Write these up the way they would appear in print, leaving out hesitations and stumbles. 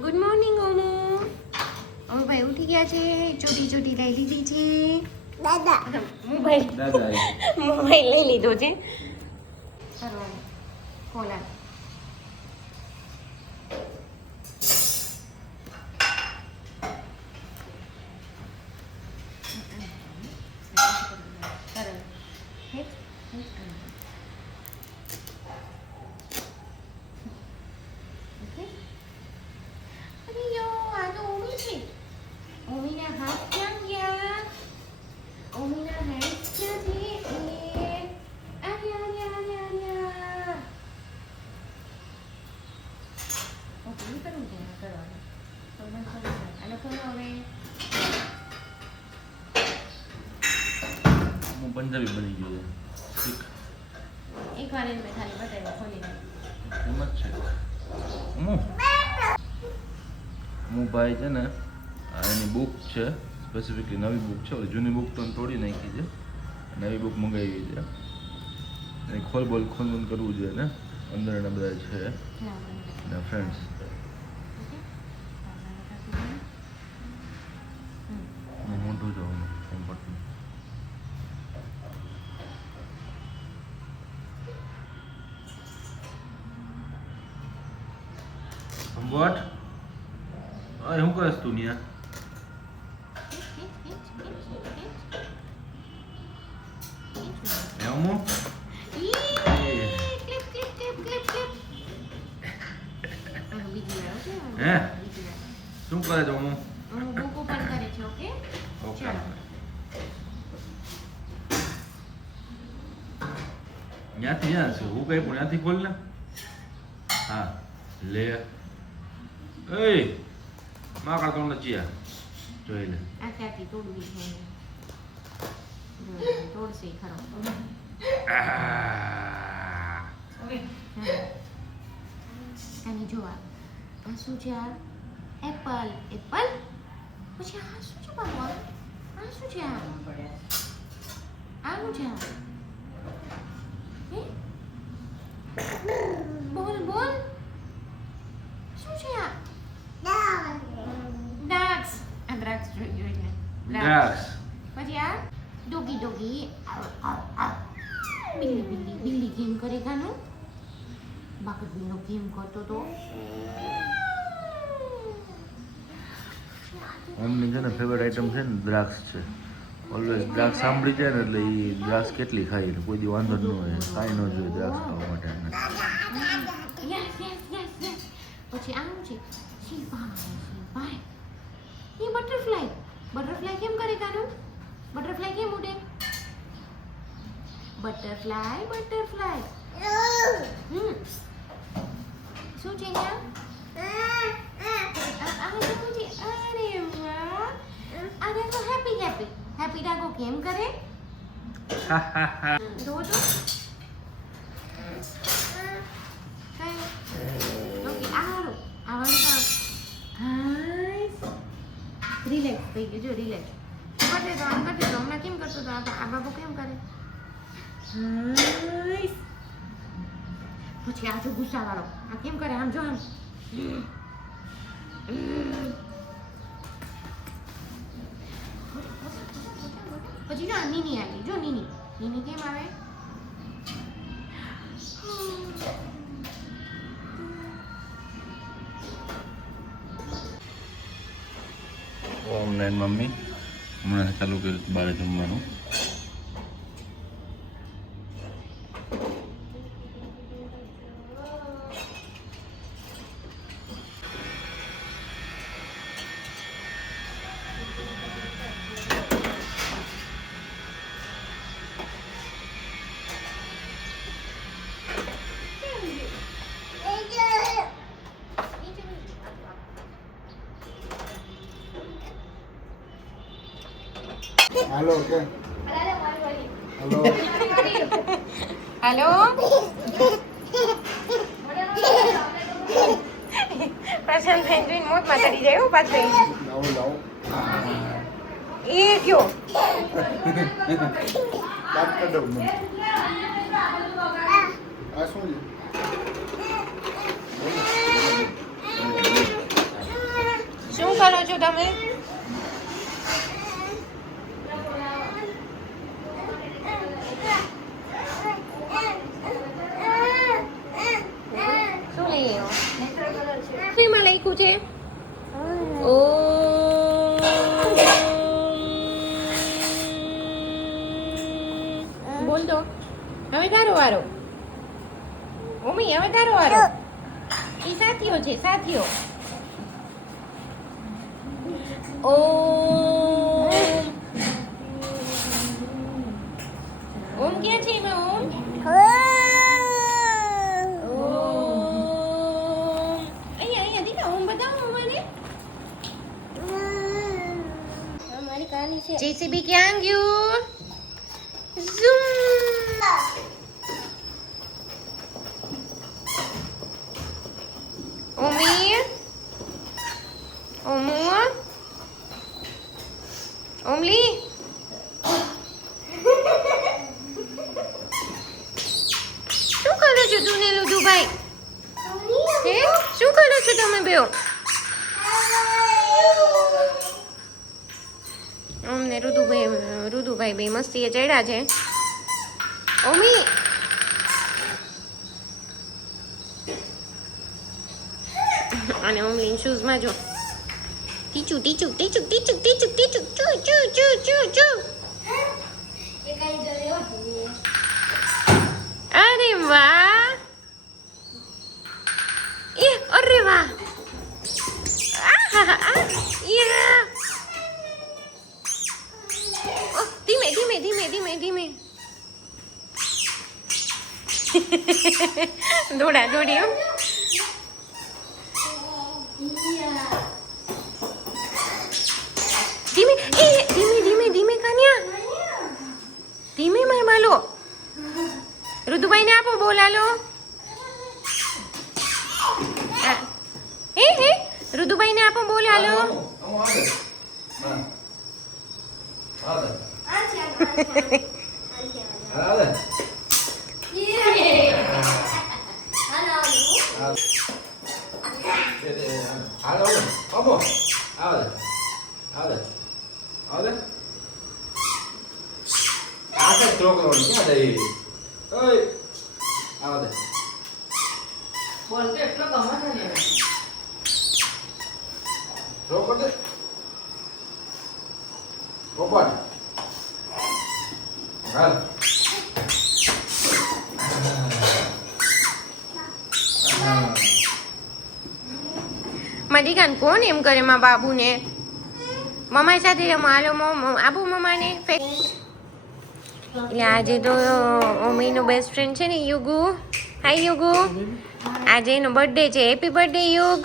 Good morning ઓમો. ભાઈ ઉઠી ગયા છે. ચોટી ચોટી લઈ લીધી છે. દાદા મોબાઈલ લઈ લીધો છે. ચાલો ખોલા. પંજાબી બની ગયું છે. એક વાર મેં ખાલી બતાવ્યું ખોલીને. એમ જ છે. હું ભાઈ છે ને આ એની બુક છે, સ્પેસિફિકલી નવી બુક છે. ઓલી જૂની બુક તો તોડી નાખી છે, નવી બુક મંગાવી છે. એને ખોલ કરવું જોઈએ ને, અંદર એના બધા છે એના ફ્રેન્ડ્સ. મોટું જવાનું કોમ્પર્ટનું. What? Oh, શું કરસ તું ન્યા? Elmo? હે? શું કરે છે હું? બુક ઓપન કરે છે. Okay okay. ત્યાંથી છે હું કઈ પણ ત્યાંથી ખોલ ને. હા લે. એ માં કાઢતો નથી આ. જોઈ લે. આખી તોડવી છે. તોડશે ખરો. ઓકે આની જો આ શું છે? આ એપલ. એપલ પછી આ શું છે બાબા? આ શું છે? આ શું છે? બોલ બોલ. શું છે આ? દ્રાક્ષ. આ દ્રાક્ષ જોઈને. દ્રાક્ષ. પછી આ ડોગી ડોગી. બિલ્લી બિલ્લી. બિલ્લી ગેમ કરે ગાનું. બાકડનો ગેમ કરતો તો. મમ્મી છે ને ફેવરેટ આઈટમ છે ને દ્રાક્ષ છે. ઓલવેઝ દ્રાક્ષ સાંભળી જાય ને એટલે એ દ્રાક્ષ કેટલી ખાઈ એટલે કોઈ દી વાંધો ન હોય. કાંઈ ન જોઈએ દ્રાક્ષ ખાવા માટે એને. પછી આમ છે શિલ્પાઈ. એ બટરફ્લાય. બટરફ્લાય કેમ કરે કાનું? બટરફ્લાય કેમ ઉડે? Butterfly butterfly. શું છે ત્યાં? અરે વાહ. આ देखो હેપી હેપી. હેપી ડાગો કેમ કરે? જો જો. ઓકે આરો. આવવાનું હાય. રિલેક્સ થઈ ગયો. જો રિલેક્સ. કરતે તો આમ કરતે તો હમણાં કેમ કરતો તો આ બાબુ કેમ કરે? હાય. પછી આ જો ગુસ્સા વાળો. આ કેમ કરે? આમ જો આમ. પછી જો નીની આવી. જો નીની. નીની કેમ આવે? ઓનલાઈન મમ્મી હમણાં ચાલુ કર્યું બહાર જમવાનું. हेलो के हेलो हेलो प्रशांत भाई જોઈને મોતમાં ચડી જાય હો પાછો. लाओ लाओ એ કયો बात कर दो मैं आ सुन કરો છો તમે? શું લઈ આવ્યો? શેમાં લખ્યું છે? ઓ બોલ તો. હવે તારો વારો. ઓમી હવે તારો વારો. ઈ સાથીઓ છે, સાથીઓ. ઓમ ક્યાં છે એમાં? ઓમ અહીંયા દીકરા ઓમ બતાવો મને. મારી કહાની છે. જેસીબી ક્યાં ગયું? ઝૂમ. ઓમી ઓમુ ઓમલી શું કરો છો તું ને લુદુભાઈ? હે શું કરો છો તમે બેઓ? અમને રુદુભાઈ બે મસ્તીએ ચડ્યા છે. ઓમી અને ઓમલી શૂઝમાં જો ટીચુ ટીચુ ટીચુ ટીચુ ટીચુ ટીચુ ચુ ચુ ચુ ચુ ચુ. અરે વાહ, એ અરે વાહ, ધીમે ધીમે ધીમે ધીમે ધીમે. દોડા દોડી હો. ધીમે એ ધીમે ધીમે ધીમે કાન્યા ધીમે માર બાલો. રુદુભાઈ ને આપો બોલ હાલો. હે રુદુભાઈ ને આપો બોલ હાલો. મડીકાન કોણ એમ કરે માં બાબુને? મમ્મા સાથે રમો હાલો. આબુ મમ્માને. એટલે આજે તો ઓમીનો બેસ્ટ ફ્રેન્ડ છે ને યુગુ. હાય યુગુ, આજે એનો બર્થડે છે. હેપી બર્થડે યુગ.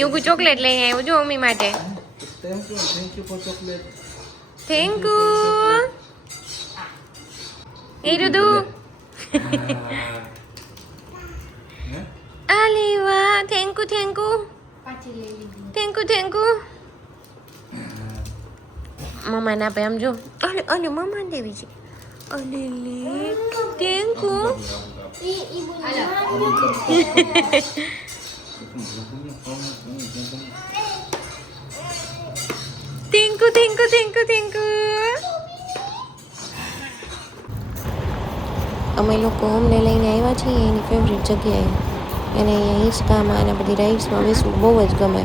યુગુ ચોકલેટ લઈને આવ્યો જો ઓમી માટે. Thank you for chocolate. Thank you. એ રુદુ. અલે વાહ, thank you thank you thank you thank you. મમ્માને આપે આમ જો. અલે અલે મમ્માને દેવી છે. અલે લે thank you. Thank you thank you thank you thank you. અમે લોકો અમને લઈને આવ્યા છીએ એની ફેવરિટ જગ્યાએ. એને અહીંયા હિંચકામાં અને બધી રાઇડ્સમાં બેસવું બહુ જ ગમે.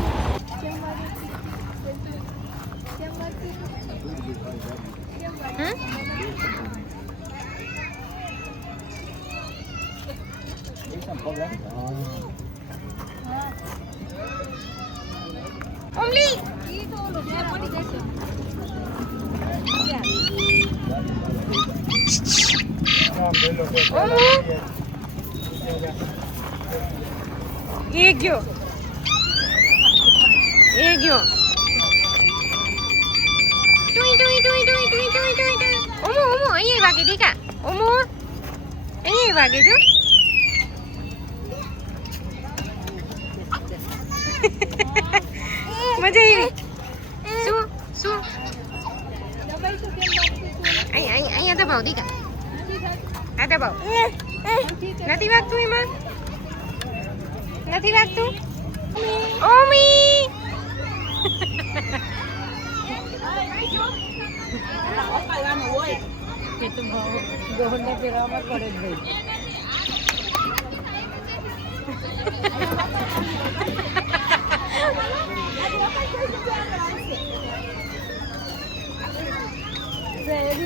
ઓમલી એ ગયો ટુઈ ટુઈ ટુઈ ટુઈ ટુઈ ટુઈ ટુઈ. ઓમો ઓમો અહીંયા વાગે દીકા. ઓમો અહીંયા વાગે જો. મજા આવી. શું શું અહીંયા દબાવ દીકા. આ દબાવ. નથી વાગતું એમાં? નથી વાગતું? ઓમી ગોંડા પહેરવામાં પડે જ ભાઈ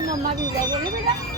મમ્મા બી બેઠા